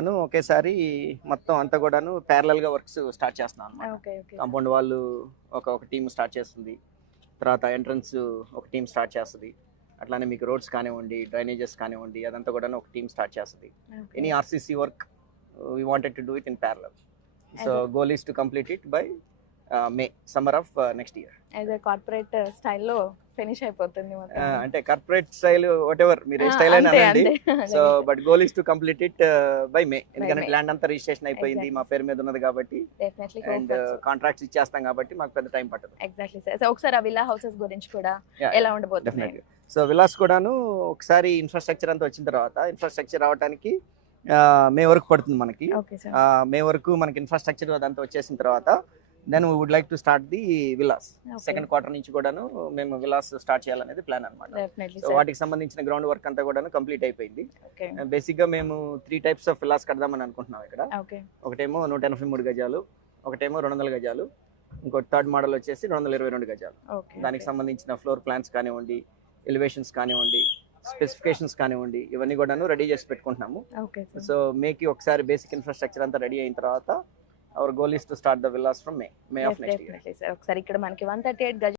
ఒకేసారి మొత్తం అంతా కూడాను ప్యారలల్ గా వర్క్స్ స్టార్ట్ చేస్తున్నాం అన్నమాట. ఓకే. ఓకే. కాంపౌండ్ వాళ్ళు ఒక టీమ్ స్టార్ట్ చేస్తుంది, తర్వాత ఎంట్రన్స్ ఒక టీమ్ స్టార్ట్ చేస్తుంది, అట్లానే మీకు రోడ్స్ కానివ్వండి, డ్రైనేజెస్ కానివ్వండి, అదంతా కూడా ఒక టీమ్ స్టార్ట్ చేస్తుంది. Okay. Any RCC work we wanted to do it in parallel. So as goal is to complete it by May summer of next year. A corporate స్టైల్లో ఫినిష్ అయిపోతుంది మొత్తం. అంటే కార్పొరేట్ స్టైల్ వాట్ ఎవర్ మీరు ఏ style అయినా అంతే అనండి. అంతే. So but goal is to complete it by May, ఎందుకంటే May. ల్యాండ్ అంతా రిజిస్ట్రేషన్ అయిపోయింది, మా పేరు మీద ఉన్నది కాబట్టి, డెఫినెట్లీ అండ్ కాంట్రాక్ట్స్ ఇచ్చేస్తాం కాబట్టి మాకు పెద్ద టైం పట్టదు. Exactly sir. సో ఒకసారి ఆ విల్లా హౌసెస్ గురించి కూడా ఎలా ఉండబోతుంది? డెఫినెట్లీ. సో విలాస్ కూడాను ఒకసారి ఇన్ఫ్రాస్ట్రక్చర్ అంతా వచ్చిన తర్వాత, ఇన్ఫ్రాస్ట్రక్చర్ రావడానికి మే వరకు పడుతుంది మనకి. Okay sir. మే వరకు మనకి ఇన్ఫ్రాస్ట్రక్చర్ అదంతా వచ్చేసిన తర్వాత then we would like to start the villas. Second quarter నుంచి కూడాను మేము విలాస్ స్టార్ట్ చేయాలనేది ప్లాన్ అనమాట. Definitely so sir. వాటికి సంబంధించిన గ్రౌండ్ వర్క్ అంతా కూడాను కంప్లీట్ అయిపోయింది. ఓకే. బేసిక్ గా మేము 3 టైప్స్ ఆఫ్ విలాస్ కడదామని అనుకుంటున్నాం ఇక్కడ. ఓకే. ఒకటేమో 183 గజాలు, ఒకటేమో 200 గజాలు, ఇంకో థర్డ్ మోడల్ వచ్చేసి 222 గజాలు. ఓకే. దానికి సంబంధించిన ఫ్లోర్ ప్లాన్స్ కానివ్వండి, ఎలివేషన్స్ కానివ్వండి, స్పెసిఫికేషన్స్ కానివ్వండి, ఇవన్నీ కూడాను రెడీ చేసి పెట్టుకుంటున్నాము. Okay sir. సో మేకి ఒకసారి బేసిక్ ఇన్ఫ్రాస్ట్రక్చర్ అంతా రెడీ అయిన తర్వాత our goal is to start the villas from May of next year. Definitely sir. ఒకసారి ఇక్కడ మనకి 138 గజ